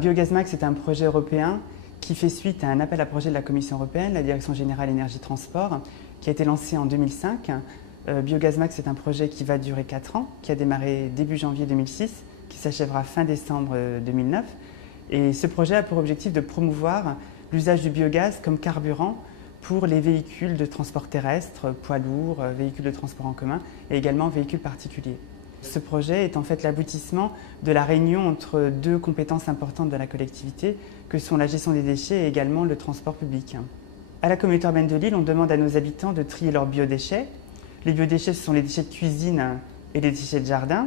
Biogazmax est un projet européen qui fait suite à un appel à projet de la Commission européenne, la Direction générale énergie transport, qui a été lancé en 2005. Biogazmax est un projet qui va durer 4 ans, qui a démarré début janvier 2006, qui s'achèvera fin décembre 2009. Et ce projet a pour objectif de promouvoir l'usage du biogaz comme carburant pour les véhicules de transport terrestre, poids lourds, véhicules de transport en commun et également véhicules particuliers. Ce projet est en fait l'aboutissement de la réunion entre deux compétences importantes de la collectivité, que sont la gestion des déchets et également le transport public. À la communauté urbaine de Lille, on demande à nos habitants de trier leurs biodéchets. Les biodéchets, ce sont les déchets de cuisine et les déchets de jardin.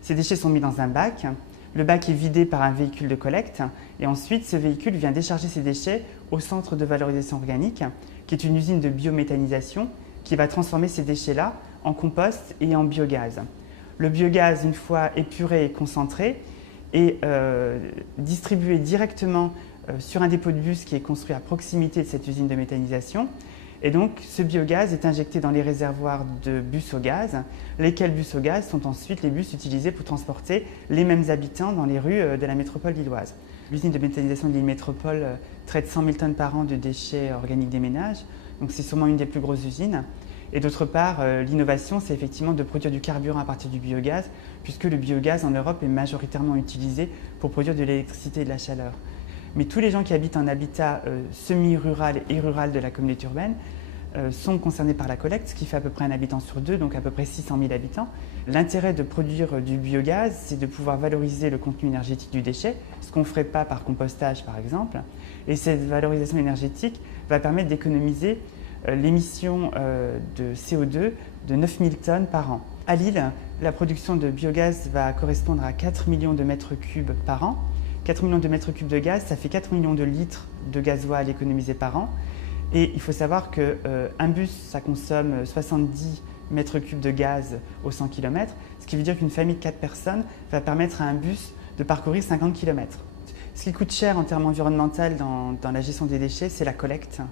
Ces déchets sont mis dans un bac. Le bac est vidé par un véhicule de collecte et ensuite ce véhicule vient décharger ces déchets au centre de valorisation organique, qui est une usine de biométhanisation qui va transformer ces déchets-là en compost et en biogaz. Le biogaz, une fois épuré et concentré, est distribué directement sur un dépôt de bus qui est construit à proximité de cette usine de méthanisation. Et donc, ce biogaz est injecté dans les réservoirs de bus au gaz, lesquels bus au gaz sont ensuite les bus utilisés pour transporter les mêmes habitants dans les rues de la métropole lilloise. L'usine de méthanisation de Lille Métropole traite 100 000 tonnes par an de déchets organiques des ménages, donc c'est sûrement une des plus grosses usines. Et d'autre part, l'innovation, c'est effectivement de produire du carburant à partir du biogaz, puisque le biogaz en Europe est majoritairement utilisé pour produire de l'électricité et de la chaleur. Mais tous les gens qui habitent en habitat semi-rural et rural de la communauté urbaine sont concernés par la collecte, ce qui fait à peu près un habitant sur deux, donc à peu près 600 000 habitants. L'intérêt de produire du biogaz, c'est de pouvoir valoriser le contenu énergétique du déchet, ce qu'on ne ferait pas par compostage par exemple. Et cette valorisation énergétique va permettre d'économiser l'émission de CO2 de 9 000 tonnes par an. À Lille, la production de biogaz va correspondre à 4 millions de mètres cubes par an. 4 millions de mètres cubes de gaz, ça fait 4 millions de litres de gasoil économisés par an. Et il faut savoir qu'un bus, ça consomme 70 mètres cubes de gaz au 100 km, ce qui veut dire qu'une famille de 4 personnes va permettre à un bus de parcourir 50 km. Ce qui coûte cher en termes environnementaux dans la gestion des déchets, c'est la collecte.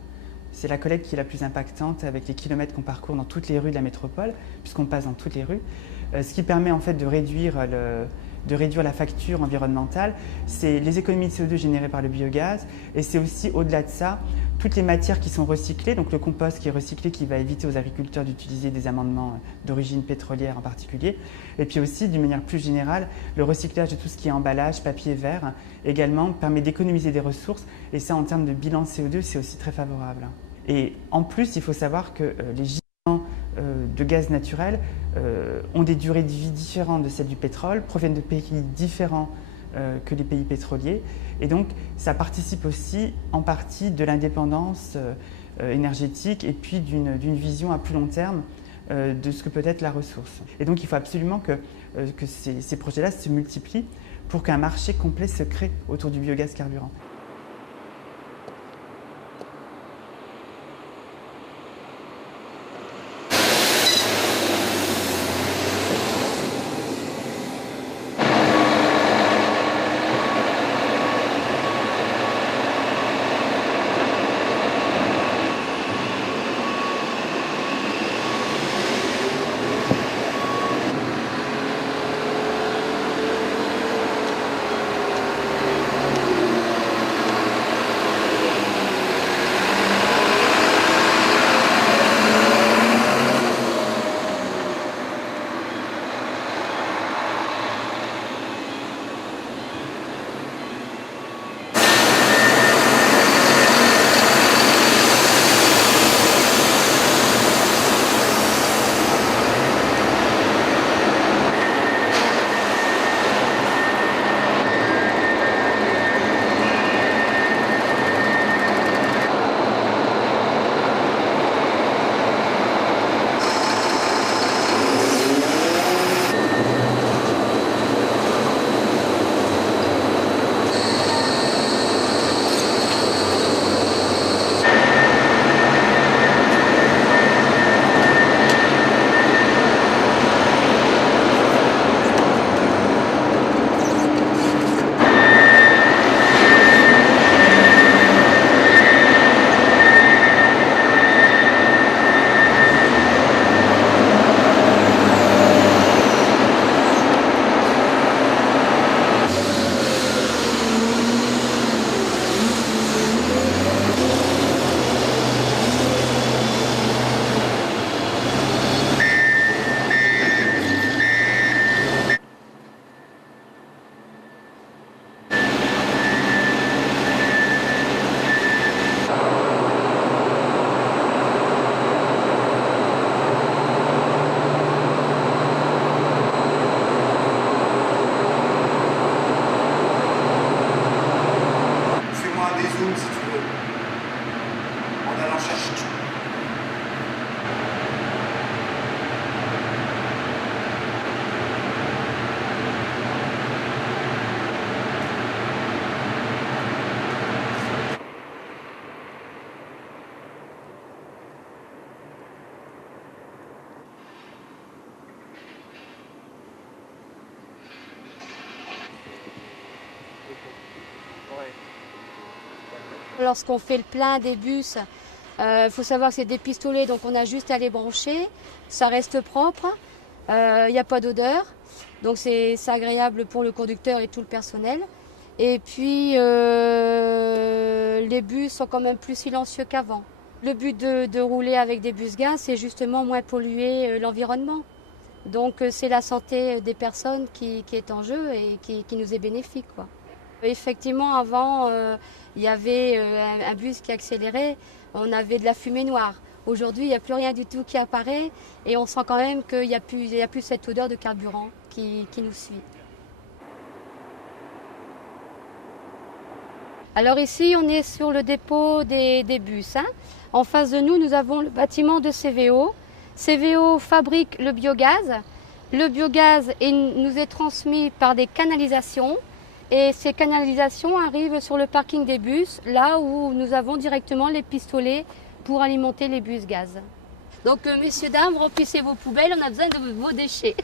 C'est la collecte qui est la plus impactante avec les kilomètres qu'on parcourt dans toutes les rues de la métropole, puisqu'on passe dans toutes les rues. Ce qui permet en fait de réduire la facture environnementale, c'est les économies de CO2 générées par le biogaz, et c'est aussi au-delà de ça, toutes les matières qui sont recyclées, donc le compost qui est recyclé, qui va éviter aux agriculteurs d'utiliser des amendements d'origine pétrolière en particulier, et puis aussi, d'une manière plus générale, le recyclage de tout ce qui est emballage, papier, verre, également permet d'économiser des ressources, et ça en termes de bilan CO2, c'est aussi très favorable. Et en plus, il faut savoir que les gisements de gaz naturel ont des durées de vie différentes de celles du pétrole, proviennent de pays différents que les pays pétroliers. Et donc, ça participe aussi en partie de l'indépendance énergétique et puis d'une vision à plus long terme de ce que peut être la ressource. Et donc, il faut absolument que ces projets-là se multiplient pour qu'un marché complet se crée autour du biogaz carburant. Lorsqu'on fait le plein des bus, faut savoir que c'est des pistolets, donc on a juste à les brancher. Ça reste propre, il n'y a pas d'odeur, donc c'est agréable pour le conducteur et tout le personnel. Et puis les bus sont quand même plus silencieux qu'avant. Le but de rouler avec des bus gaz, c'est justement moins polluer l'environnement. Donc c'est la santé des personnes qui est en jeu et qui nous est bénéfique, quoi. Effectivement, avant, il y avait un bus qui accélérait, on avait de la fumée noire. Aujourd'hui, il n'y a plus rien du tout qui apparaît et on sent quand même qu'il n'y a plus cette odeur de carburant qui nous suit. Alors ici, on est sur le dépôt des bus. En face de nous, nous avons le bâtiment de CVO. CVO fabrique le biogaz. Le biogaz nous est transmis par des canalisations. Et ces canalisations arrivent sur le parking des bus, là où nous avons directement les pistolets pour alimenter les bus gaz. Donc messieurs, dames, remplissez vos poubelles, on a besoin de vos déchets.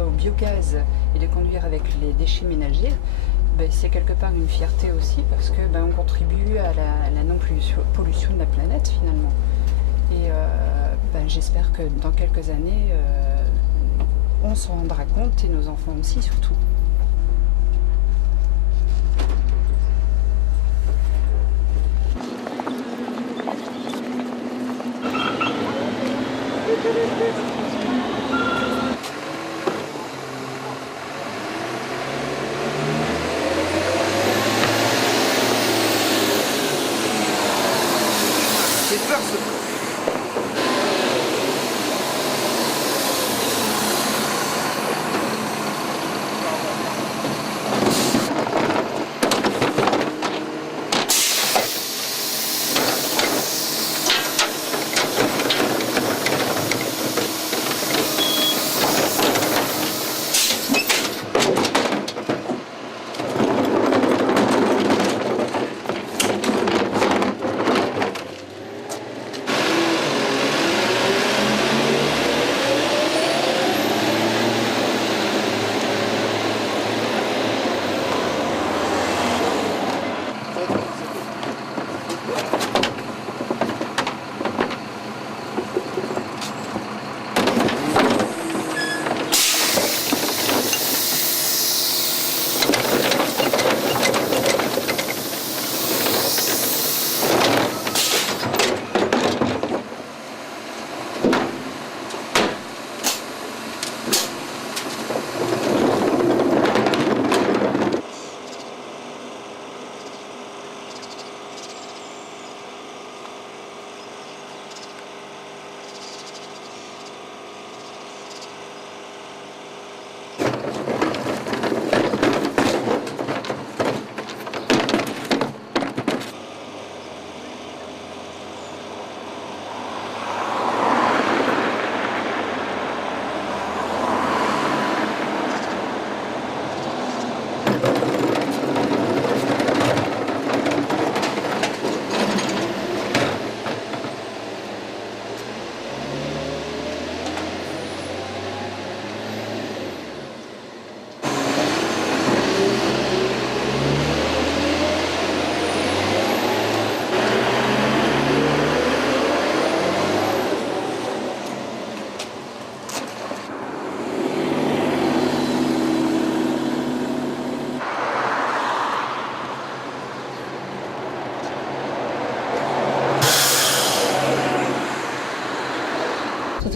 Au biogaz et de conduire avec les déchets ménagers, c'est quelque part une fierté aussi parce que on contribue à la non-pollution de la planète finalement. Et j'espère que dans quelques années, on s'en rendra compte et nos enfants aussi surtout. J'ai peur ce...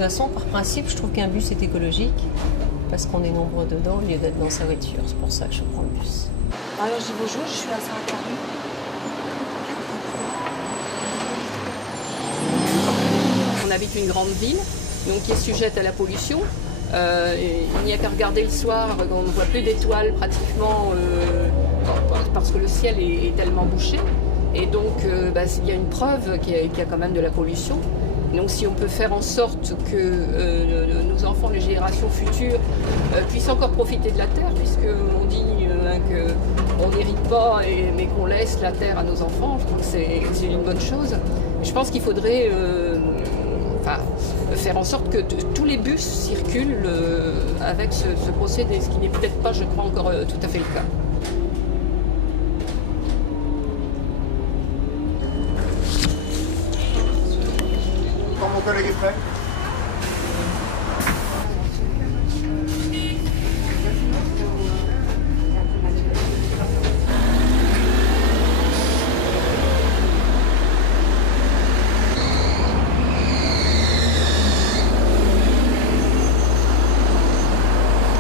façon, par principe, je trouve qu'un bus est écologique parce qu'on est nombreux dedans au lieu d'être dans sa voiture. C'est pour ça que je prends le bus. Alors je dis bonjour, je suis à Saint-Carré. On habite une grande ville, donc qui est sujette à la pollution. Il n'y a qu'à regarder le soir, on ne voit plus d'étoiles pratiquement parce que le ciel est tellement bouché. Et donc il y a une preuve qu'il y a quand même de la pollution. Donc si on peut faire en sorte que nos enfants, les générations futures, puissent encore profiter de la terre, puisqu'on dit qu'on n'hérite pas, mais qu'on laisse la terre à nos enfants, je trouve que c'est une bonne chose. Je pense qu'il faudrait faire en sorte que tous les bus circulent avec ce procédé, ce qui n'est peut-être pas, je crois, encore tout à fait le cas. Quand mon collègue est prêt.